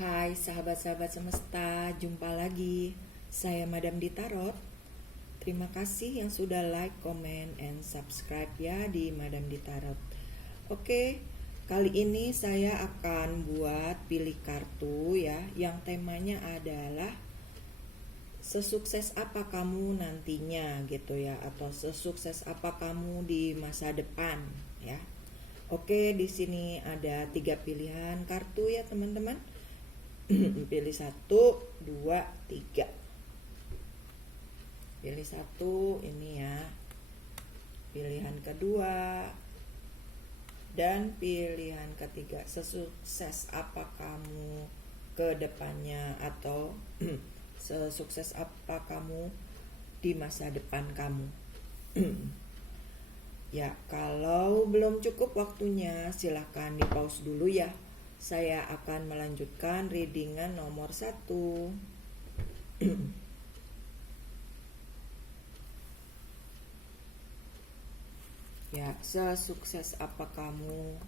Hai sahabat-sahabat semesta, jumpa lagi. Saya Madam di Tarot. Terima kasih yang sudah like, comment, and subscribe ya di Madam di Tarot. Oke, kali ini saya akan buat pilih kartu ya, yang temanya adalah sesukses apa kamu nantinya gitu ya, atau sesukses apa kamu di masa depan ya. Oke, di sini ada 3 pilihan kartu ya teman-teman. Pilih 1, 2, 3. Pilih 1 ini ya. Pilihan kedua dan pilihan ketiga. Sesukses apa kamu ke depannya, atau sesukses apa kamu di masa depan kamu. Ya, kalau belum cukup waktunya silahkan di pause dulu ya. Saya akan melanjutkan readingan nomor 1. Ya, sesukses apa kamu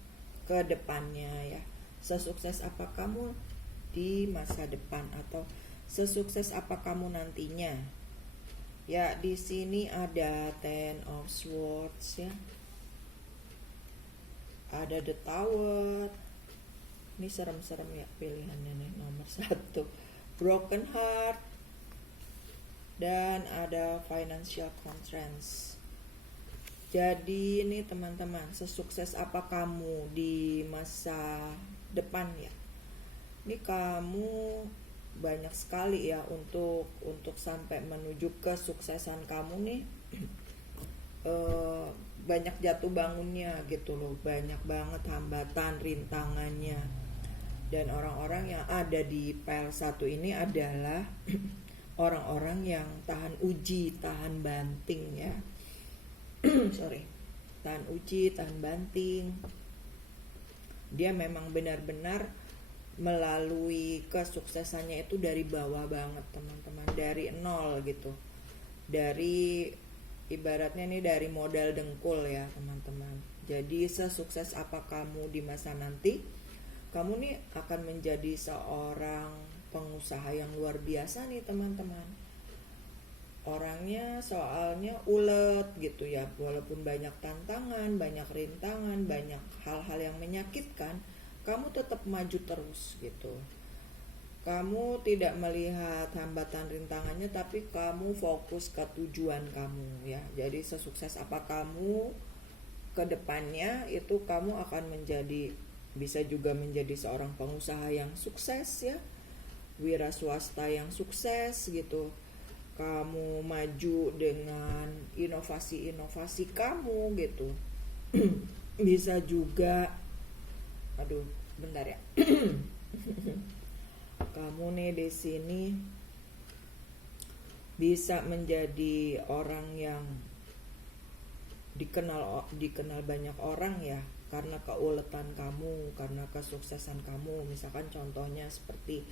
ke depannya ya. Sesukses apa kamu di masa depan, atau sesukses apa kamu nantinya. Ya, di sini ada Ten of Swords ya. Ada The Tower. Ini serem-serem ya pilihannya nih. Nomor 1 Broken Heart. Dan ada Financial Constraints. Jadi ini teman-teman, sesukses apa kamu di masa depan ya. Ini kamu banyak sekali ya untuk sampai menuju kesuksesan kamu nih. Banyak jatuh bangunnya gitu loh, banyak banget hambatan, rintangannya. Dan orang-orang yang ada di pile 1 ini adalah orang-orang yang tahan uji, tahan banting ya. Tahan uji, tahan banting. Dia memang benar-benar melalui kesuksesannya itu dari bawah banget teman-teman, dari nol gitu. Dari ibaratnya nih dari modal dengkul ya teman-teman. Jadi sesukses apa kamu di masa nanti, kamu nih akan menjadi seorang pengusaha yang luar biasa nih teman-teman. Orangnya soalnya ulet gitu ya, walaupun banyak tantangan, banyak rintangan, banyak hal-hal yang menyakitkan, kamu tetap maju terus gitu. Kamu tidak melihat hambatan rintangannya, tapi kamu fokus ke tujuan kamu ya. Jadi sesukses apa kamu ke depannya, itu kamu akan menjadi, bisa juga menjadi seorang pengusaha yang sukses ya, wira swasta yang sukses gitu. Kamu maju dengan inovasi-inovasi kamu gitu. Bisa juga, aduh bentar ya. Kamu nih di sini bisa menjadi orang yang dikenal banyak orang ya, karena keuletan kamu, karena kesuksesan kamu. Misalkan contohnya seperti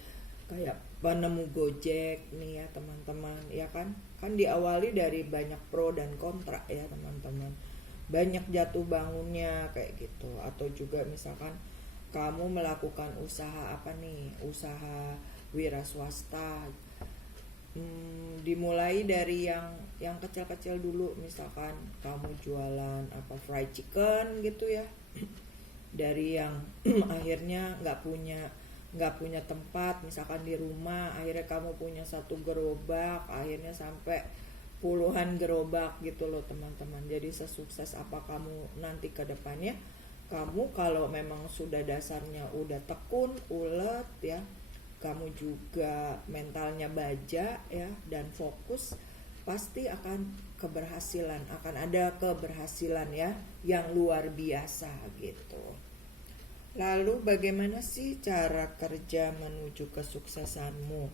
kayak penemu Gojek nih ya teman-teman, ya kan diawali dari banyak pro dan kontra ya teman-teman, banyak jatuh bangunnya kayak gitu. Atau juga misalkan kamu melakukan usaha apa nih, usaha wira swasta, dimulai dari yang kecil-kecil dulu. Misalkan kamu jualan apa, fried chicken gitu ya, dari yang akhirnya nggak punya tempat, misalkan di rumah, akhirnya kamu punya 1 gerobak, akhirnya sampai puluhan gerobak gitu loh teman-teman. Jadi sesukses apa kamu nanti ke depannya, kamu kalau memang sudah dasarnya udah tekun, ulet ya, kamu juga mentalnya baja ya, dan fokus, pasti akan ada keberhasilan ya yang luar biasa gitu. Lalu bagaimana sih cara kerja menuju kesuksesanmu?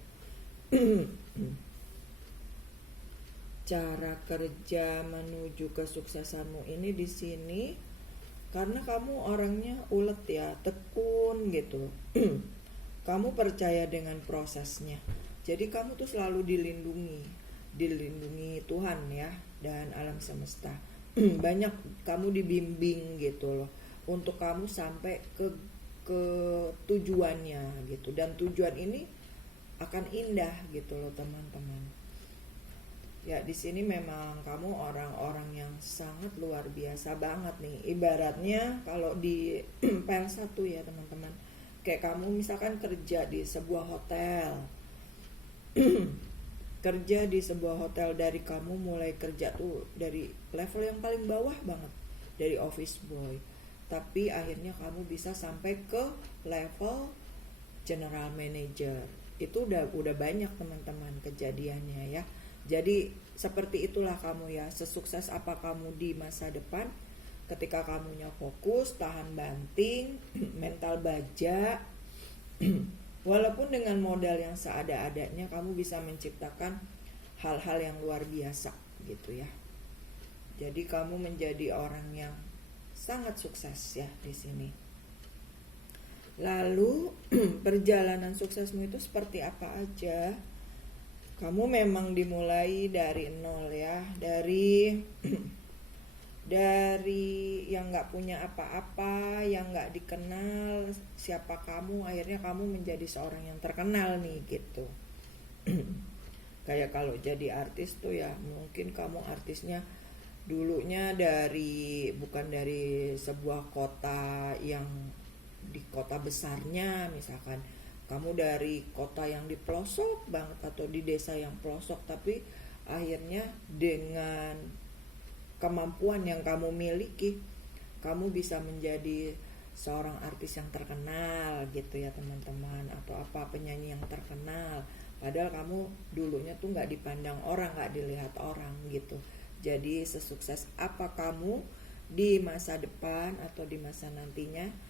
Cara kerja menuju kesuksesanmu ini di sini, karena kamu orangnya ulet ya, tekun gitu. Kamu percaya dengan prosesnya. Jadi kamu tuh selalu dilindungi Tuhan ya, dan alam semesta. Banyak kamu dibimbing gitu loh, untuk kamu sampai ke tujuannya gitu, dan tujuan ini akan indah gitu loh teman-teman. Ya di sini memang kamu orang-orang yang sangat luar biasa banget nih. Ibaratnya kalau di PL1 ya teman-teman, kayak kamu misalkan kerja di sebuah hotel. Kerja di sebuah hotel, dari kamu mulai kerja tuh dari level yang paling bawah banget, dari office boy, tapi akhirnya kamu bisa sampai ke level general manager. Itu udah banyak teman-teman kejadiannya ya. Jadi seperti itulah kamu ya, sesukses apa kamu di masa depan ketika kamunya fokus, tahan banting, mental baja. Walaupun dengan modal yang seada-adanya kamu bisa menciptakan hal-hal yang luar biasa gitu ya. Jadi kamu menjadi orang yang sangat sukses ya di sini. Lalu perjalanan suksesmu itu seperti apa aja? Kamu memang dimulai dari nol ya, dari yang nggak punya apa-apa, yang nggak dikenal siapa kamu, akhirnya kamu menjadi seorang yang terkenal nih gitu. Kayak kalau jadi artis tuh ya, mungkin kamu artisnya dulunya bukan dari sebuah kota yang di kota besarnya, misalkan kamu dari kota yang di pelosok banget atau di desa yang pelosok, tapi akhirnya dengan kemampuan yang kamu miliki, kamu bisa menjadi seorang artis yang terkenal gitu ya teman-teman, atau penyanyi yang terkenal, padahal kamu dulunya tuh nggak dipandang orang, nggak dilihat orang gitu. Jadi sesukses apa kamu di masa depan atau di masa nantinya,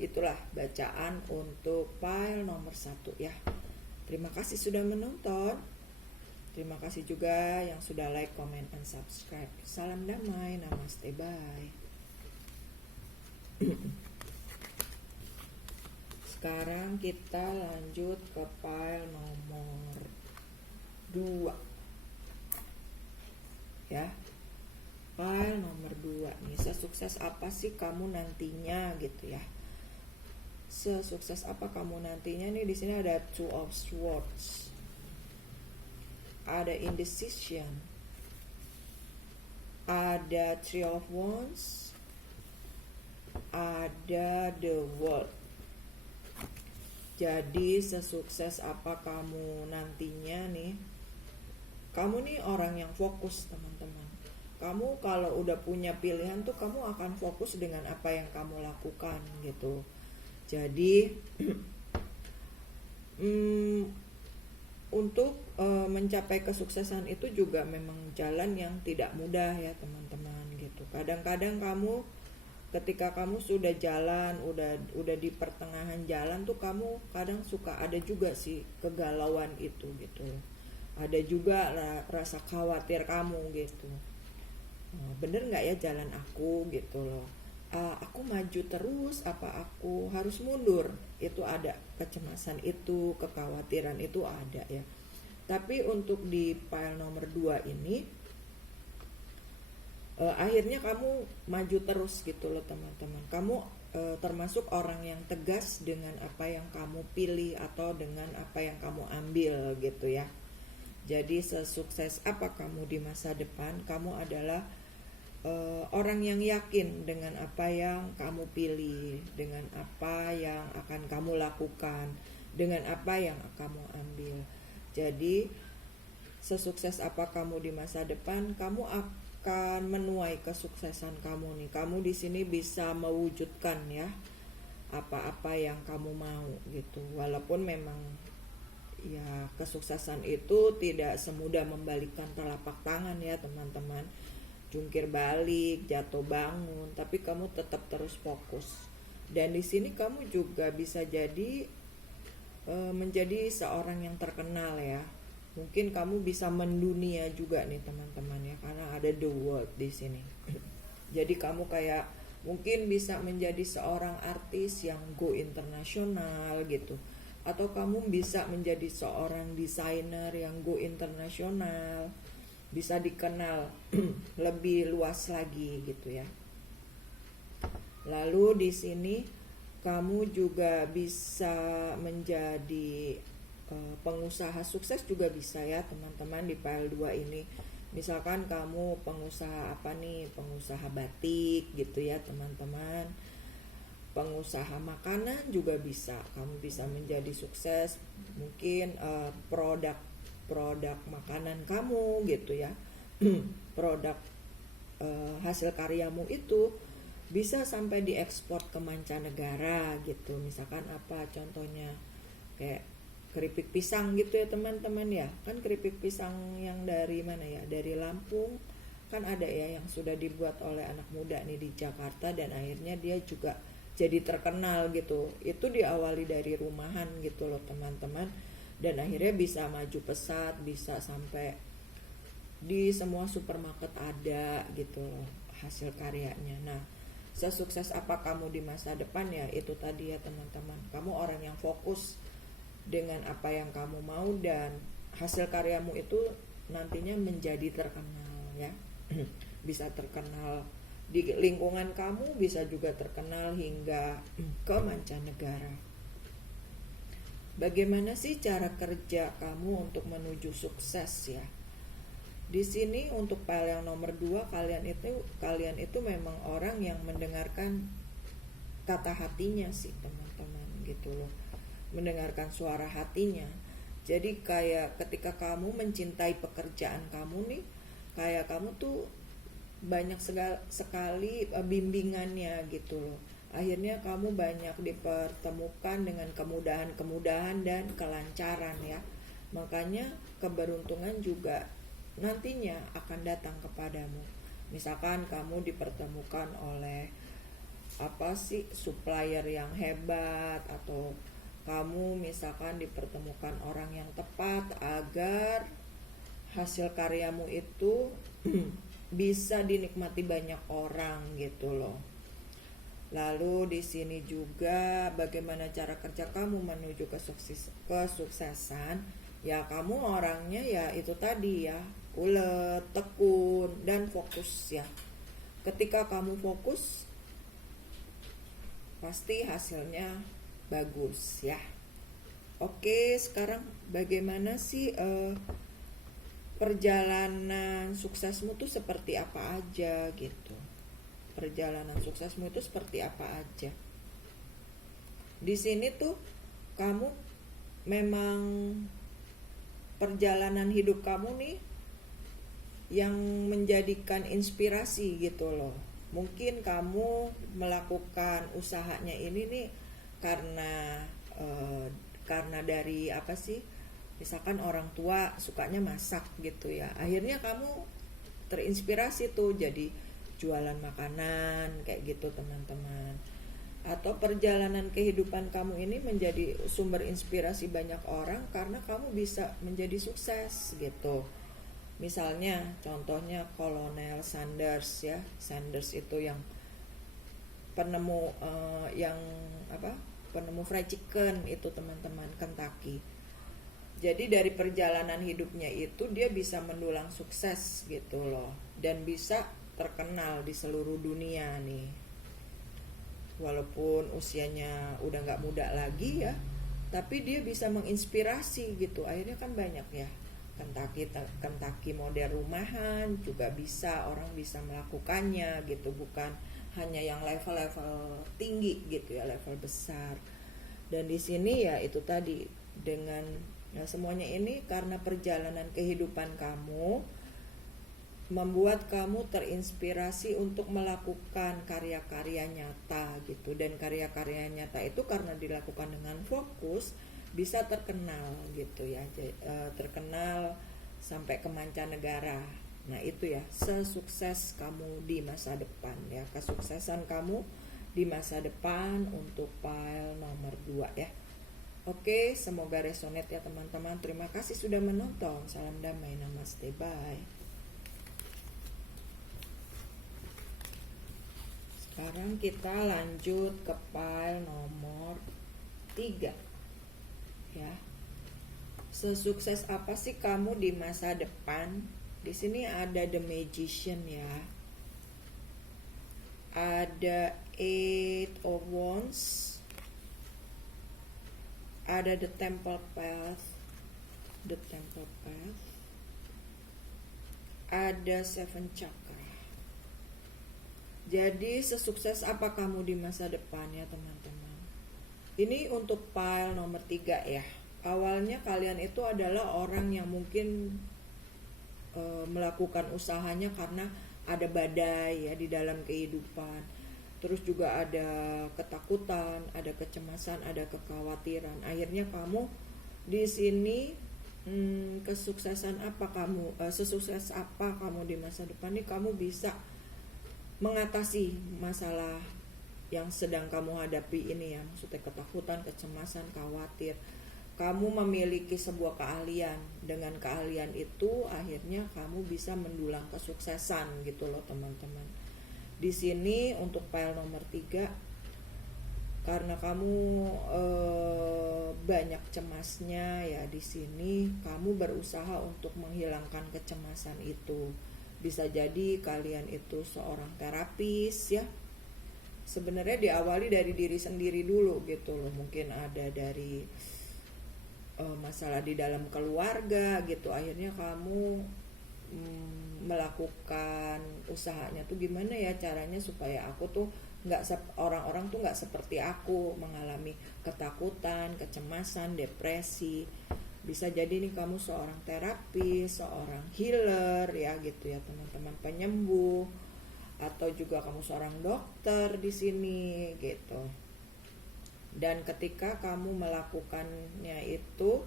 itulah bacaan untuk file nomor 1 ya. Terima kasih sudah menonton. Terima kasih juga yang sudah like, comment, and subscribe. Salam damai, namaste, bye. Sekarang kita lanjut ke file nomor 2 ya. File nomor 2 nih, sesukses apa sih kamu nantinya gitu ya. Sesukses apa kamu nantinya nih, di sini ada Two of Swords. Ada indecision. Ada Three of Wands. Ada The World. Jadi sesukses apa kamu nantinya nih, kamu nih orang yang fokus teman-teman. Kamu kalau udah punya pilihan tuh kamu akan fokus dengan apa yang kamu lakukan gitu. Jadi untuk mencapai kesuksesan itu juga memang jalan yang tidak mudah ya teman-teman gitu. Kadang-kadang kamu ketika kamu sudah jalan, udah di pertengahan jalan tuh kamu kadang suka ada juga sih kegalauan itu gitu. Ada juga rasa khawatir kamu gitu. Bener nggak ya jalan aku gitu loh. Aku maju terus apa aku harus mundur, itu ada kecemasan itu, kekhawatiran itu ada ya. Tapi untuk di file nomor 2 ini akhirnya kamu maju terus gitu loh teman-teman. Kamu termasuk orang yang tegas dengan apa yang kamu pilih atau dengan apa yang kamu ambil gitu ya. Jadi sesukses apa kamu di masa depan, kamu adalah orang yang yakin dengan apa yang kamu pilih, dengan apa yang akan kamu lakukan, dengan apa yang kamu ambil. Jadi sesukses apa kamu di masa depan, kamu akan menuai kesuksesan kamu nih. Kamu di sini bisa mewujudkan ya apa-apa yang kamu mau gitu. Walaupun memang ya kesuksesan itu tidak semudah membalikkan telapak tangan ya teman-teman. Jungkir balik, jatuh bangun, tapi kamu tetap terus fokus. Dan di sini kamu juga bisa jadi menjadi seorang yang terkenal ya. Mungkin kamu bisa mendunia juga nih teman-teman ya, karena ada the world di sini. Jadi kamu kayak mungkin bisa menjadi seorang artis yang go internasional gitu. Atau kamu bisa menjadi seorang desainer yang go internasional, bisa dikenal lebih luas lagi gitu ya. Lalu di sini Kamu juga bisa menjadi pengusaha sukses juga bisa ya teman-teman di file 2 ini. Misalkan kamu pengusaha apa nih, pengusaha batik gitu ya teman-teman, pengusaha makanan juga bisa, kamu bisa menjadi sukses. Mungkin produk makanan kamu gitu ya, produk hasil karyamu itu bisa sampai diekspor ke mancanegara gitu. Misalkan apa contohnya, kayak keripik pisang gitu ya teman-teman ya. Kan keripik pisang yang dari mana ya, dari Lampung kan ada ya yang sudah dibuat oleh anak muda nih di Jakarta, dan akhirnya dia juga jadi terkenal gitu. Itu diawali dari rumahan gitu loh teman-teman, dan akhirnya bisa maju pesat, bisa sampai di semua supermarket ada gitu loh hasil karyanya. Nah, sesukses apa kamu di masa depan ya itu tadi ya teman-teman, kamu orang yang fokus dengan apa yang kamu mau, dan hasil karyamu itu nantinya menjadi terkenal ya. Bisa terkenal di lingkungan kamu, bisa juga terkenal hingga ke mancanegara. Bagaimana sih cara kerja kamu untuk menuju sukses ya? Di sini untuk file yang nomor 2, kalian itu memang orang yang mendengarkan kata hatinya sih teman-teman gitu loh. Mendengarkan suara hatinya. Jadi kayak ketika kamu mencintai pekerjaan kamu nih, kayak kamu tuh banyak sekali bimbingannya gitu loh. Akhirnya kamu banyak dipertemukan dengan kemudahan-kemudahan dan kelancaran ya. Makanya keberuntungan juga nantinya akan datang kepadamu. Misalkan kamu dipertemukan oleh supplier yang hebat, atau kamu misalkan dipertemukan orang yang tepat agar hasil karyamu itu bisa dinikmati banyak orang gitu loh. Lalu di sini juga bagaimana cara kerja kamu menuju kesuksesan. Ya kamu orangnya ya itu tadi ya, ulet, tekun, dan fokus ya. Ketika kamu fokus, pasti hasilnya bagus ya. Oke, sekarang bagaimana sih perjalanan suksesmu tuh seperti apa aja gitu. Perjalanan suksesmu itu seperti apa aja. Di sini tuh kamu memang perjalanan hidup kamu nih yang menjadikan inspirasi gitu loh. Mungkin kamu melakukan usahanya ini nih karena dari misalkan orang tua sukanya masak gitu ya, akhirnya kamu terinspirasi tuh jadi jualan makanan kayak gitu teman-teman. Atau perjalanan kehidupan kamu ini menjadi sumber inspirasi banyak orang karena kamu bisa menjadi sukses gitu. Misalnya contohnya Kolonel Sanders ya. Sanders itu yang penemu penemu fried chicken itu teman-teman, Kentucky. Jadi dari perjalanan hidupnya itu dia bisa mendulang sukses gitu loh, dan bisa terkenal di seluruh dunia nih. Walaupun usianya udah gak muda lagi ya, tapi dia bisa menginspirasi gitu. Akhirnya kan banyak ya, Kentucky model rumahan juga bisa, orang bisa melakukannya gitu. Bukan hanya yang level-level tinggi gitu ya, level besar. Dan di sini ya itu tadi, dengan semuanya ini karena perjalanan kehidupan kamu membuat kamu terinspirasi untuk melakukan karya-karya nyata gitu. Dan karya-karya nyata itu karena dilakukan dengan fokus bisa terkenal gitu ya, terkenal sampai ke mancanegara. Nah itu ya, sesukses kamu di masa depan ya, kesuksesan kamu di masa depan untuk file nomor 2 ya. Oke, semoga resonate ya teman-teman. Terima kasih sudah menonton. Salam damai, namaste, bye. Sekarang kita lanjut ke file nomor 3 ya. Sesukses apa sih kamu di masa depan? Di sini ada The Magician ya. Ada Eight of Wands, ada the temple path, ada seven chakra. Jadi sesukses apa kamu di masa depan ya teman-teman. Ini untuk pile nomor 3 ya. Awalnya kalian itu adalah orang yang mungkin melakukan usahanya karena ada badai ya di dalam kehidupan. Terus juga ada ketakutan, ada kecemasan, ada kekhawatiran. Akhirnya kamu di sini kesuksesan apa kamu, sesukses apa kamu di masa depan nih, kamu bisa mengatasi masalah yang sedang kamu hadapi ini ya, maksudnya ketakutan, kecemasan, khawatir. Kamu memiliki sebuah keahlian. Dengan keahlian itu akhirnya kamu bisa mendulang kesuksesan gitu loh teman-teman. Di sini untuk file nomor 3, karena kamu banyak cemasnya ya, di sini kamu berusaha untuk menghilangkan kecemasan itu. Bisa jadi kalian itu seorang terapis ya. Sebenarnya diawali dari diri sendiri dulu gitu loh. Mungkin ada dari masalah di dalam keluarga gitu. Akhirnya kamu melakukan usahanya tuh gimana ya caranya supaya aku tuh orang-orang tuh nggak seperti aku, mengalami ketakutan, kecemasan, depresi. Bisa jadi nih kamu seorang terapis, seorang healer ya gitu ya teman-teman, penyembuh, atau juga kamu seorang dokter di sini gitu. Dan ketika kamu melakukannya itu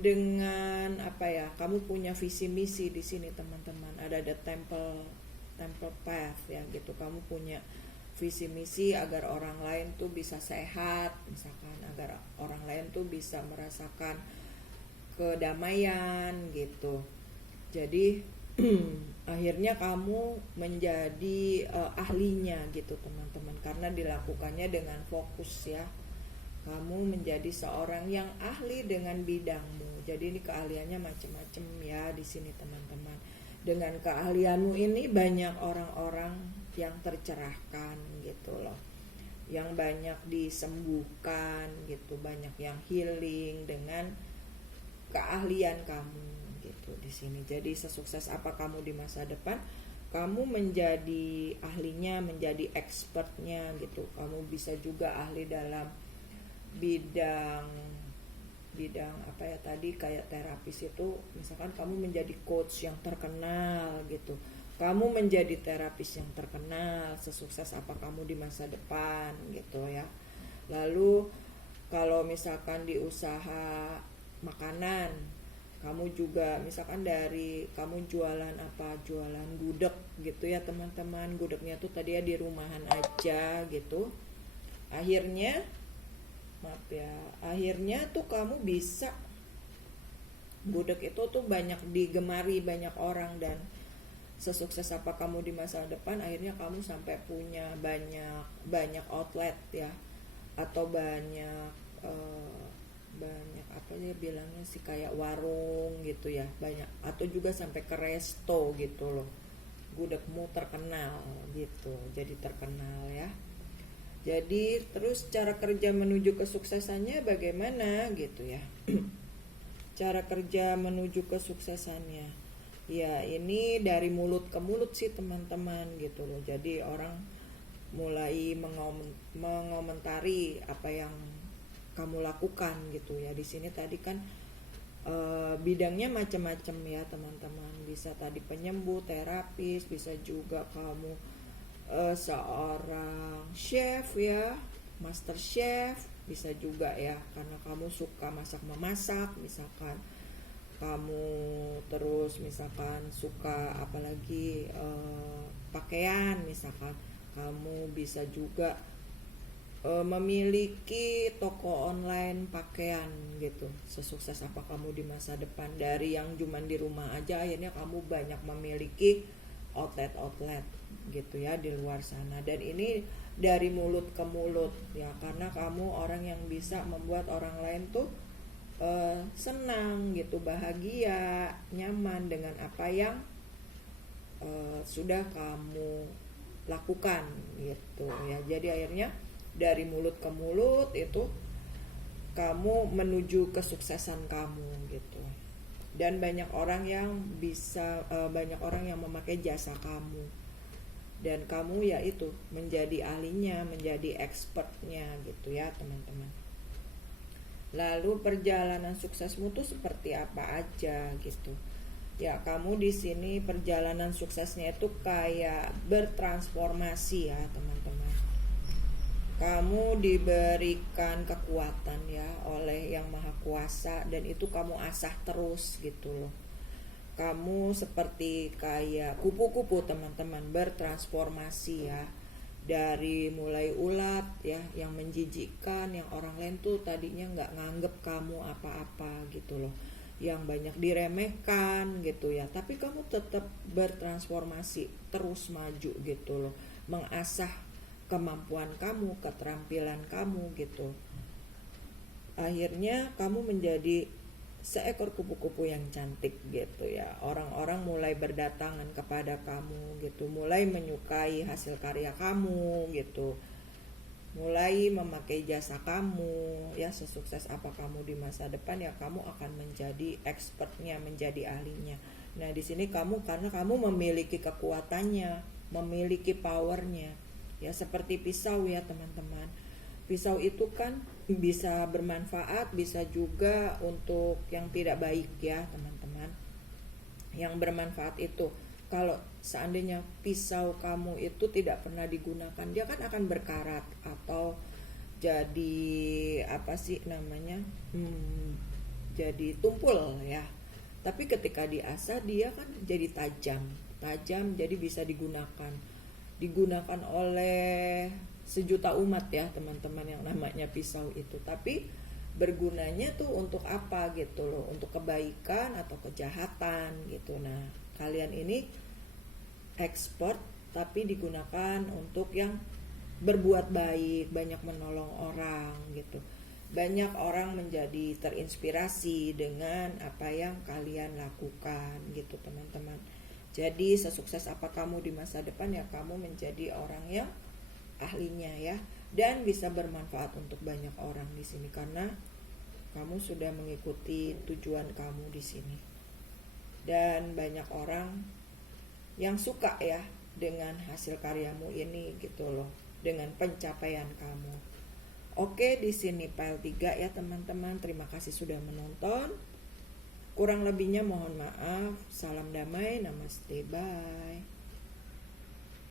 dengan apa ya, kamu punya visi misi di sini teman-teman. Ada the temple path ya gitu. Kamu punya visi misi agar orang lain tuh bisa sehat, misalkan agar orang lain tuh bisa merasakan kedamaian gitu. Jadi akhirnya kamu menjadi ahlinya gitu teman-teman, karena dilakukannya dengan fokus ya. Kamu menjadi seorang yang ahli dengan bidangmu. Jadi ini keahliannya macam-macam ya di sini teman-teman. Dengan keahlianmu ini banyak orang-orang yang tercerahkan gitu loh. Yang banyak disembuhkan gitu, banyak yang healing dengan keahlian kamu gitu di sini. Jadi sesukses apa kamu di masa depan, kamu menjadi ahlinya, menjadi expertnya gitu. Kamu bisa juga ahli dalam bidang apa ya tadi, kayak terapis itu misalkan kamu menjadi coach yang terkenal gitu, kamu menjadi terapis yang terkenal. Sesukses apa kamu di masa depan gitu ya. Lalu kalau misalkan di usaha makanan, kamu juga misalkan dari kamu jualan apa, jualan gudeg gitu ya teman-teman. Gudegnya tuh tadi ya di rumahan aja gitu. Akhirnya tuh kamu bisa, gudeg itu tuh banyak digemari banyak orang. Dan sesukses apa kamu di masa depan, akhirnya kamu sampai punya banyak outlet ya, atau banyak apa ya bilangnya sih, kayak warung gitu ya, banyak, atau juga sampai ke resto gitu loh. Gudegmu terkenal gitu, jadi terkenal ya. Jadi terus cara kerja menuju kesuksesannya bagaimana gitu ya. Cara kerja menuju kesuksesannya ya ini dari mulut ke mulut sih teman-teman gitu loh. Jadi orang mulai mengomentari apa yang kamu lakukan gitu ya. Di sini tadi kan bidangnya macam-macam ya teman-teman. Bisa tadi penyembuh, terapis, bisa juga kamu seorang chef ya, master chef, bisa juga ya karena kamu suka masak-memasak. Misalkan kamu terus misalkan suka apalagi pakaian, misalkan kamu bisa juga memiliki toko online pakaian gitu. Sesukses apa kamu di masa depan, dari yang cuman di rumah aja akhirnya kamu banyak memiliki outlet gitu ya di luar sana. Dan ini dari mulut ke mulut ya, karena kamu orang yang bisa membuat orang lain tuh senang gitu, bahagia, nyaman dengan apa yang sudah kamu lakukan gitu ya. Jadi akhirnya dari mulut ke mulut itu kamu menuju kesuksesan kamu gitu. Dan banyak orang yang banyak orang yang memakai jasa kamu, dan kamu yaitu menjadi ahlinya, menjadi expertnya gitu ya teman-teman. Lalu perjalanan suksesmu tuh seperti apa aja gitu ya. Kamu di sini perjalanan suksesnya itu kayak bertransformasi ya teman-teman. Kamu diberikan kekuatan ya oleh Yang Maha Kuasa, dan itu kamu asah terus gitu loh. Kamu seperti kayak kupu-kupu teman-teman, bertransformasi ya. Dari mulai ulat ya, yang menjijikkan, yang orang lain tuh tadinya nggak nganggep kamu apa-apa gitu loh, yang banyak diremehkan gitu ya, tapi kamu tetap bertransformasi, terus maju gitu loh, mengasah kemampuan kamu, keterampilan kamu gitu. Akhirnya kamu menjadi seekor kupu-kupu yang cantik gitu ya. Orang-orang mulai berdatangan kepada kamu gitu, mulai menyukai hasil karya kamu gitu, mulai memakai jasa kamu ya. Sesukses apa kamu di masa depan ya, kamu akan menjadi expertnya, menjadi ahlinya. Nah di sini kamu, karena kamu memiliki kekuatannya, memiliki powernya ya, seperti pisau ya teman-teman. Pisau itu kan bisa bermanfaat, bisa juga untuk yang tidak baik ya teman-teman. Yang bermanfaat itu, kalau seandainya pisau kamu itu tidak pernah digunakan, dia kan akan berkarat atau jadi apa sih namanya, jadi tumpul ya. Tapi ketika diasah dia kan jadi tajam, jadi bisa digunakan oleh sejuta umat ya teman-teman, yang namanya pisau itu. Tapi bergunanya tuh untuk apa gitu loh, untuk kebaikan atau kejahatan gitu. Nah kalian ini expert, tapi digunakan untuk yang berbuat baik, banyak menolong orang gitu. Banyak orang menjadi terinspirasi dengan apa yang kalian lakukan gitu teman-teman. Jadi sesukses apa kamu di masa depan ya, kamu menjadi orang yang ahlinya ya, dan bisa bermanfaat untuk banyak orang di sini karena kamu sudah mengikuti tujuan kamu di sini. Dan banyak orang yang suka ya dengan hasil karyamu ini gitu loh, dengan pencapaian kamu. Oke, di sini file 3 ya teman-teman. Terima kasih sudah menonton. Kurang lebihnya mohon maaf. Salam damai, namaste, bye.